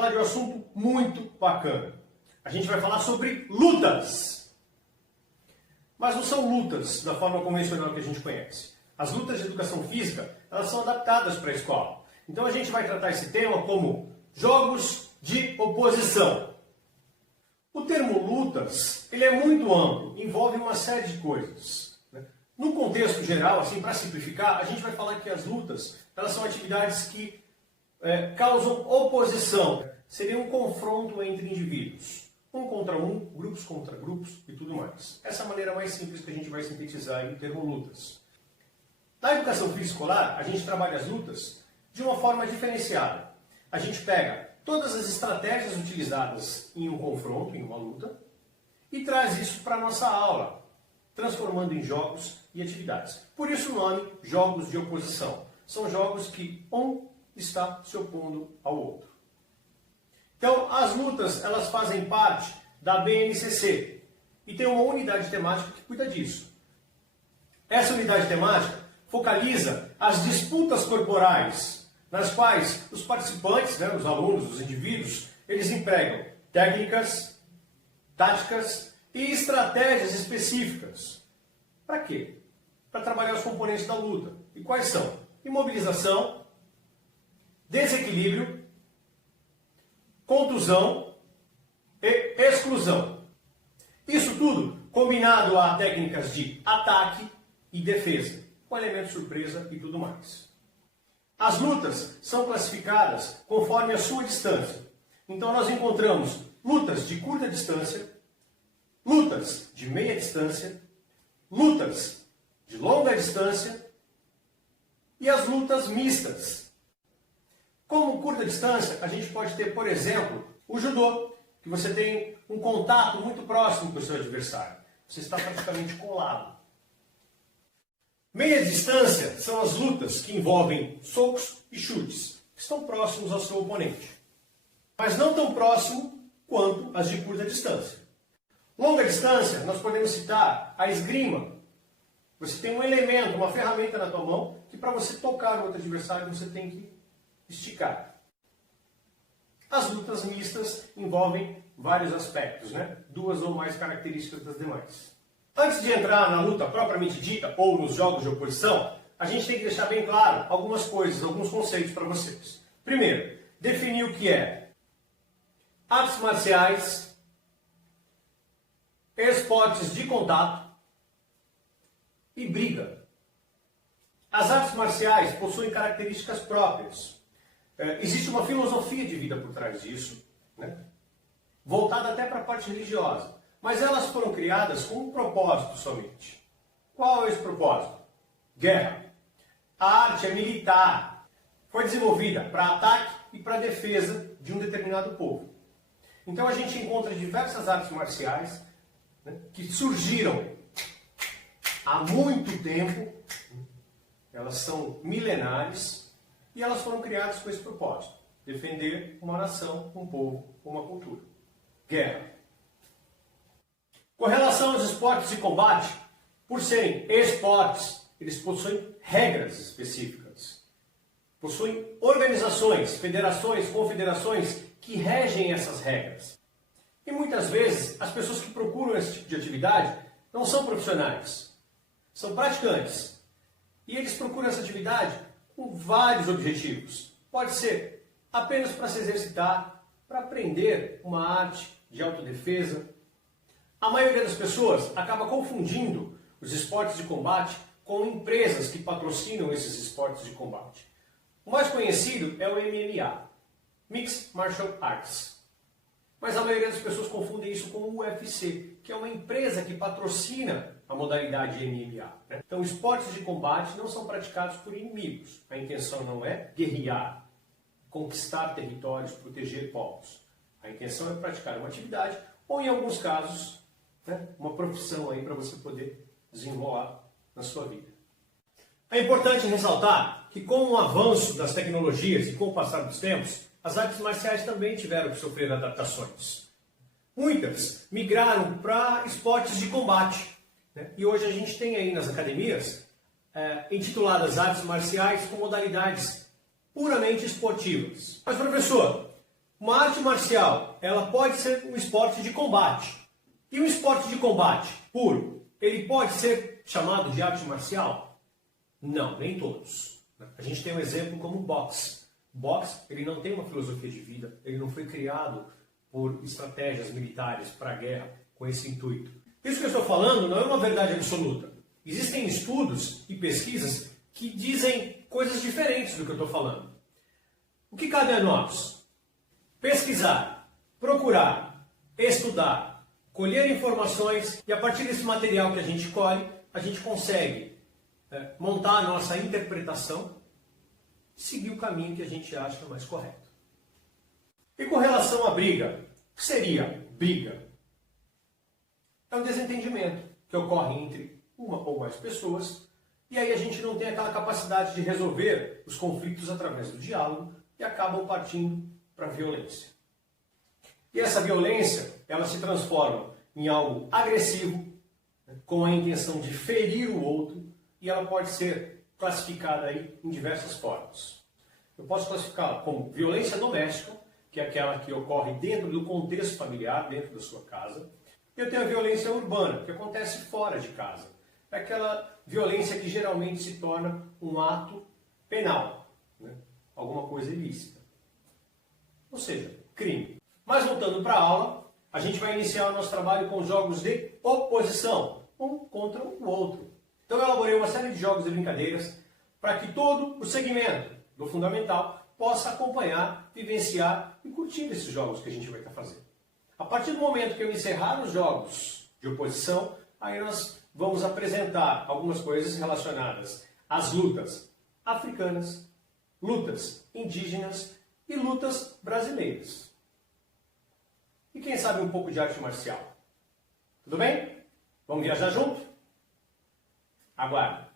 falar de um assunto muito bacana. A gente vai falar sobre lutas. Mas não são lutas da forma convencional que a gente conhece. As lutas de educação física, elas são adaptadas para a escola. Então a gente vai tratar esse tema como jogos de oposição. O termo lutas, ele é muito amplo, envolve uma série de coisas. No contexto geral, assim, para simplificar, a gente vai falar que as lutas, elas são atividades que causam oposição. Seria um confronto entre indivíduos. Um contra um, grupos contra grupos e tudo mais. Essa é a maneira mais simples que a gente vai sintetizar aí o termo lutas. Na educação física escolar, a gente trabalha as lutas de uma forma diferenciada. A gente pega todas as estratégias utilizadas em um confronto, em uma luta, e traz isso para a nossa aula, transformando em jogos e atividades. Por isso o nome jogos de oposição. São jogos que um está se opondo ao outro. Então, as lutas, elas fazem parte da BNCC e tem uma unidade temática que cuida disso. Essa unidade temática focaliza as disputas corporais, nas quais os participantes, os alunos, os indivíduos, eles empregam técnicas, táticas e estratégias específicas. Para quê? Para trabalhar os componentes da luta. E quais são? Imobilização, desequilíbrio, contusão e exclusão. Isso tudo combinado a técnicas de ataque e defesa, com elemento surpresa e tudo mais. As lutas são classificadas conforme a sua distância. Então nós encontramos lutas de curta distância, lutas de meia distância, lutas de longa distância e as lutas mistas. Como curta distância, a gente pode ter, por exemplo, o judô, que você tem um contato muito próximo com o seu adversário. Você está praticamente colado. Meia distância são as lutas que envolvem socos e chutes, que estão próximos ao seu oponente, mas não tão próximo quanto as de curta distância. Longa distância, nós podemos citar a esgrima. Você tem um elemento, uma ferramenta na tua mão, que para você tocar o outro adversário você tem que esticar. As lutas mistas envolvem vários aspectos, duas ou mais características das demais. Antes de entrar na luta propriamente dita, ou nos jogos de oposição, a gente tem que deixar bem claro algumas coisas, alguns conceitos para vocês. Primeiro, definir o que é artes marciais, esportes de contato e briga. As artes marciais possuem características próprias. Existe uma filosofia de vida por trás disso, voltada até para a parte religiosa. Mas elas foram criadas com um propósito somente. Qual é esse propósito? Guerra. A arte é militar. Foi desenvolvida para ataque e para defesa de um determinado povo. Então a gente encontra diversas artes marciais que surgiram há muito tempo. Elas são milenares. E elas foram criadas com esse propósito. Defender uma nação, um povo, uma cultura. Guerra. Com relação aos esportes de combate, por serem esportes, eles possuem regras específicas. Possuem organizações, federações, confederações que regem essas regras. E muitas vezes, as pessoas que procuram esse tipo de atividade não são profissionais. São praticantes. E eles procuram essa atividade com vários objetivos. Pode ser apenas para se exercitar, para aprender uma arte de autodefesa. A maioria das pessoas acaba confundindo os esportes de combate com empresas que patrocinam esses esportes de combate. O mais conhecido é o MMA, Mixed Martial Arts. Mas a maioria das pessoas confundem isso com o UFC, que é uma empresa que patrocina a modalidade MMA. Então, esportes de combate não são praticados por inimigos. A intenção não é guerrear, conquistar territórios, proteger povos. A intenção é praticar uma atividade ou, em alguns casos, uma profissão aí para você poder desenrolar na sua vida. É importante ressaltar que com o avanço das tecnologias e com o passar dos tempos, as artes marciais também tiveram que sofrer adaptações. Muitas migraram para esportes de combate. E hoje a gente tem aí nas academias intituladas artes marciais com modalidades puramente esportivas. Mas professor, Uma arte marcial, ela pode ser um esporte de combate. E um esporte de combate puro, ele pode ser chamado de arte marcial? Não, nem todos. A gente tem um exemplo como o boxe. O boxe, ele não tem uma filosofia de vida, ele não foi criado por estratégias militares para a guerra com esse intuito. Isso que eu estou falando não é uma verdade absoluta. Existem estudos e pesquisas que dizem coisas diferentes do que eu estou falando. O que cabe a nós? Pesquisar, procurar, estudar, colher informações e a partir desse material que a gente colhe, a gente consegue montar a nossa interpretação e seguir o caminho que a gente acha mais correto. E com relação à briga, o que seria briga? É um desentendimento que ocorre entre uma ou mais pessoas e aí a gente não tem aquela capacidade de resolver os conflitos através do diálogo e acabam partindo para a violência. E essa violência, ela se transforma em algo agressivo, com a intenção de ferir o outro, e ela pode ser classificada aí em diversas formas. Eu posso classificá-la como violência doméstica, que é aquela que ocorre dentro do contexto familiar, dentro da sua casa. E eu tenho a violência urbana, que acontece fora de casa. É aquela violência que geralmente se torna um ato penal, né? Alguma coisa ilícita. Ou seja, crime. Mas voltando para a aula, a gente vai iniciar o nosso trabalho com jogos de oposição, um contra o outro. Então eu elaborei uma série de jogos e brincadeiras para que todo o segmento do fundamental possa acompanhar, vivenciar e curtir esses jogos que a gente vai estar fazendo. A partir do momento que eu encerrar os jogos de oposição, aí nós vamos apresentar algumas coisas relacionadas às lutas africanas, lutas indígenas e lutas brasileiras. E quem sabe um pouco de arte marcial? Tudo bem? Vamos viajar junto? Aguarde!